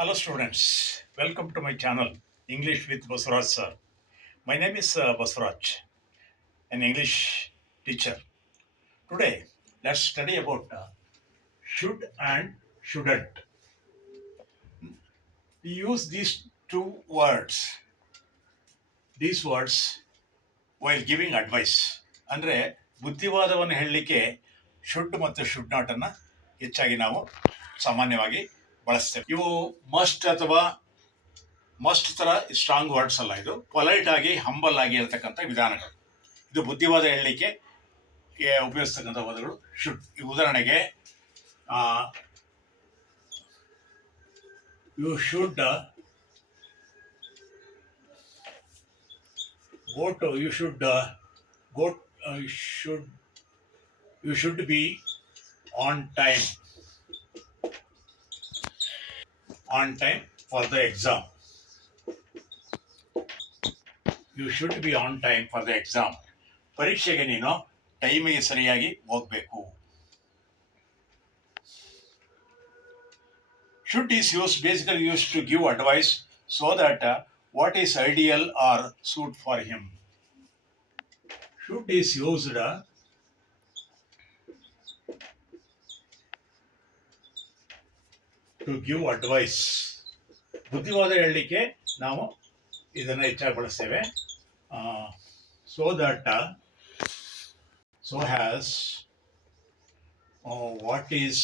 Hello students, welcome to my channel English with Baswaraj sir. My name is Baswaraj, an English teacher. Today, let's study about should and shouldn't. We use these words while giving advice. ಅಂದರೆ ಬುದ್ಧಿವಾದವನ್ನು ಹೇಳಲಿಕ್ಕೆ ಶುಡ್ ಮತ್ತು should not ಅನ್ನ ಹೆಚ್ಚಾಗಿ ನಾವು ಸಾಮಾನ್ಯವಾಗಿ ಬಳಸ್ತೇವೆ. ಇವು ಮಸ್ಟ್ ತರ ಸ್ಟ್ರಾಂಗ್ ವರ್ಡ್ಸ್ ಅಲ್ಲ, ಇದು ಪೊಲೈಟ್ ಆಗಿ ಹಂಬಲ್ ಆಗಿ ಹೇಳ್ತಕ್ಕಂಥ ವಿಧಾನಗಳು. ಇದು ಬುದ್ಧಿವಾದ ಹೇಳಲಿಕ್ಕೆ ಉಪಯೋಗಿಸ್ತಕ್ಕಂಥ ಪದಗಳು ಶುಡ್. ಈ ಉದಾಹರಣೆಗೆ you should you should be on time for the exam. You should be on time for the exam. ಪರೀಕ್ಷೆಗೆ ನೀನು ಟೈಮಿಗೆ ಸರಿಯಾಗಿ ಹೋಗಬೇಕು. Should is basically used to give advice so that what is ideal or suit for him. Should is used to give advice. ಬುದ್ಧಿವಾದ ಹೇಳಲಿಕ್ಕೆ ನಾವು ಇದನ್ನು ಹೆಚ್ಚಾಗಿ ಬಳಸ್ತೇವೆ. So has what is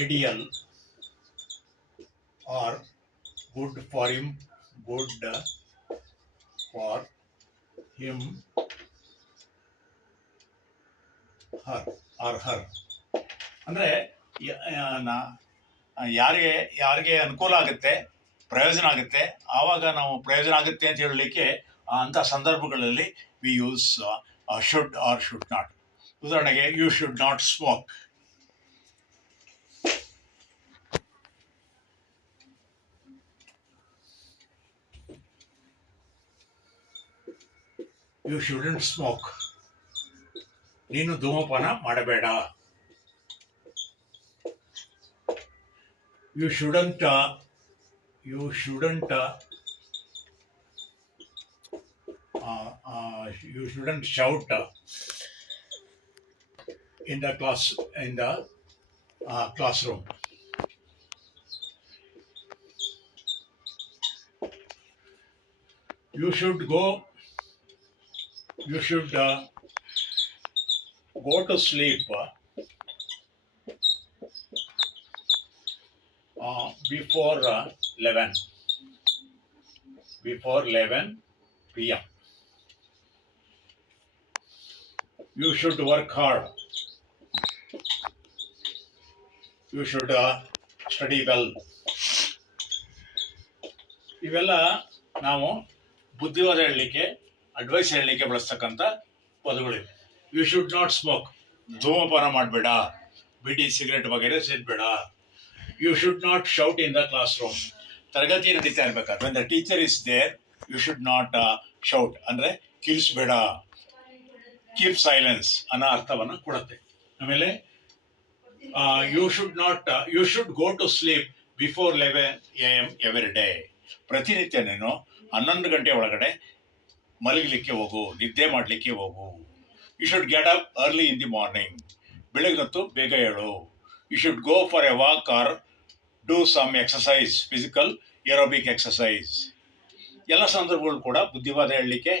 ideal or good for him or her. ಅಂದರೆ ಯಾರಿಗೆ ಅನುಕೂಲ ಆಗುತ್ತೆ, ಪ್ರಯೋಜನ ಆಗುತ್ತೆ, ಆವಾಗ ನಾವು ಪ್ರಯೋಜನ ಆಗುತ್ತೆ ಅಂತ ಹೇಳಲಿಕ್ಕೆ ಅಂಥ ಸಂದರ್ಭಗಳಲ್ಲಿ we use should or should not. ಉದಾಹರಣೆಗೆ you should not smoke. You shouldn't smoke. ನೀನು ಧೂಮಪಾನ ಮಾಡಬೇಡ. You shouldn't shout in the classroom. You should go to sleep before 11 p.m. You should work hard. You should study well. ಇವೆಲ್ಲ ನಾವು ಬುದ್ಧಿವಾದ ಹೇಳಲಿಕ್ಕೆ, ಅಡ್ವೈಸ್ ಹೇಳಲಿಕ್ಕೆ ಬಳಸ್ತಕ್ಕಂಥ ಪದಗಳಿವೆ. ಯು ಶುಡ್ ನಾಟ್ ಸ್ಮೋಕ್. ಧೂಮಪಾನ ಮಾಡಬೇಡ, ಬಿಡಿ ಸಿಗರೇಟ್ ವಗೈರೆ ಸೇದಬೇಡ. You should not shout in the classroom. ತರಗತಿ ನಡೀತಾ ಇರ್ಬೇಕಾದ್ರೆ when the teacher is there you should not shout ಅಂದರೆ ಕಿಲ್ಸ್ಬೇಡ. ಕೀಪ್ ಸೈಲೆನ್ಸ್ ಅನ್ನೋ ಅರ್ಥವನ್ನು ಕೊಡುತ್ತೆ. ಆಮೇಲೆ you should go to sleep before 11 AM every day. ಪ್ರತಿನಿತ್ಯ ನೀನು 11 ಗಂಟೆ ಒಳಗಡೆ ಮಲಗಲಿಕ್ಕೆ ಹೋಗು, ನಿದ್ದೆ ಮಾಡಲಿಕ್ಕೆ ಹೋಗು. You should get up early in the morning. ಬೆಳಗ್ಗೆ ಹೊತ್ತು ಬೇಗ ಹೇಳು. You should go for a walk or do some exercise, physical aerobic exercise. ಎಲ್ಲ ಸಂದರ್ಭಗಳು ಕೂಡ ಬುದ್ಧಿವಾದ ಹೇಳಲಿಕ್ಕೆ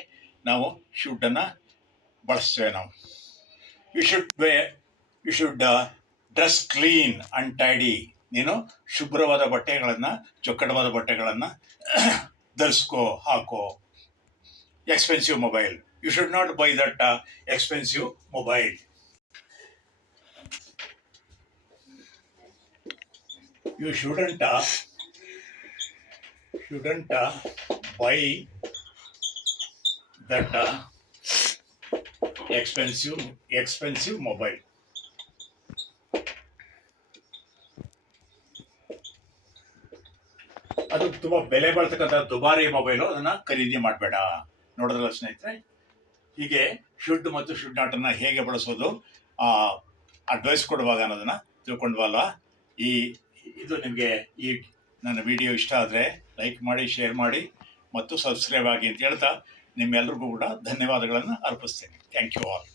ನಾವು ಶುಡ್ಡನ್ನು ಬಳಸ್ತೇವೆ ನಾವು. You should dress clean and tidy. ನೀನು ಶುಭ್ರವಾದ ಬಟ್ಟೆಗಳನ್ನು, ಚೊಕ್ಕಟವಾದ ಬಟ್ಟೆಗಳನ್ನು ಧರಿಸ್ಕೋ, ಹಾಕೋ. Expensive mobile. You should not buy that expensive mobile. You shouldn't buy that expensive mobile. ಅದು ತುಂಬ ಬೆಲೆ ಬಾಳ್ತಕ್ಕಂಥ ದುಬಾರಿ ಮೊಬೈಲು, ಅದನ್ನು ಖರೀದಿ ಮಾಡಬೇಡ. ನೋಡಿದ್ರಲ್ಲ ಸ್ನೇಹಿತರೆ, ಹೀಗೆ ಶುಡ್ ಮತ್ತು ಶುಡ್ ನಾಟನ್ನು ಹೇಗೆ ಬಳಸೋದು, ಅಡ್ವೈಸ್ ಕೊಡುವಾಗ ಅನ್ನೋದನ್ನು ತಿಳ್ಕೊಂಡ್ವಲ್ವ. ಇದು ನಿಮಗೆ ಈ ನನ್ನ ವಿಡಿಯೋ ಇಷ್ಟ ಆದರೆ ಲೈಕ್ ಮಾಡಿ, ಶೇರ್ ಮಾಡಿ ಮತ್ತು ಸಬ್ಸ್ಕ್ರೈಬ್ ಆಗಿ ಅಂತ ಹೇಳ್ತಾ ನಿಮ್ಮೆಲ್ರಿಗೂ ಕೂಡ ಧನ್ಯವಾದಗಳನ್ನು ಅರ್ಪಿಸ್ತೇನೆ. Thank you all.